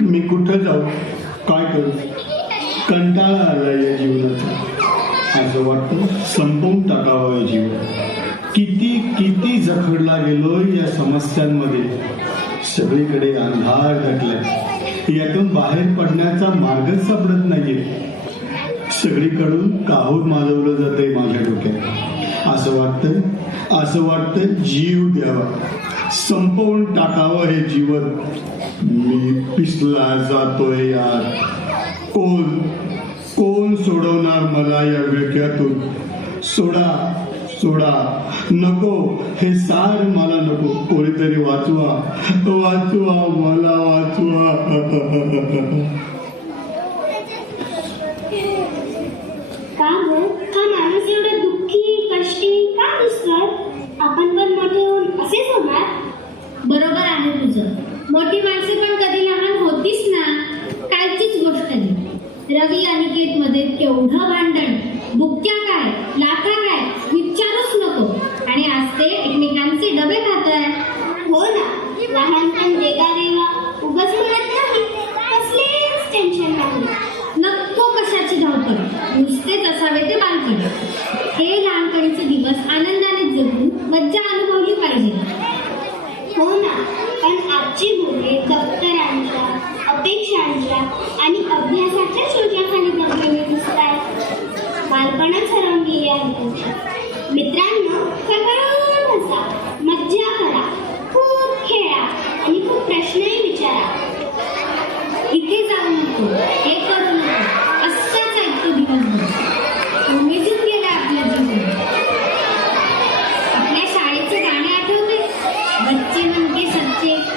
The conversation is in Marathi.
मी कुठं जाऊ? काय करू? कंटाळा आला या जीवनाचा. असं वाटतं संपवून टाकावं या जीवन किती किती जखडला गेलो या समस्यांमध्ये. सगळीकडे अंधार घटलाय यातून बाहेर पडण्याचा मार्गच सापडत नाहीये. सगळीकडून काहूर माजवलं जातंय माझ्या डोक्यात? असं वाटतंय? असं वाटतंय जीव द्यावा. संपवून टाकावं हे जीवन. मी पिसला जातोय यार. कोण? कोण सोडवणार मला या विळख्यातून? सोडा सोडा. नको हे सार मला नको. कोणीतरी वाचवा. वाचवा मला वाचवा. का गो? हा माणूस एवढा दुःखी कष्टी? का दिसतोय? आपण पण मोठे होऊन असावे ते बालपण हे लहानपणीचे दिवस आनंदाने जगून मज्जा अनुभवली पाहिजे. हो ना पण आजची मुले दप्तरांच्या अपेक्षांच्या आणि बच्चे म्हणजे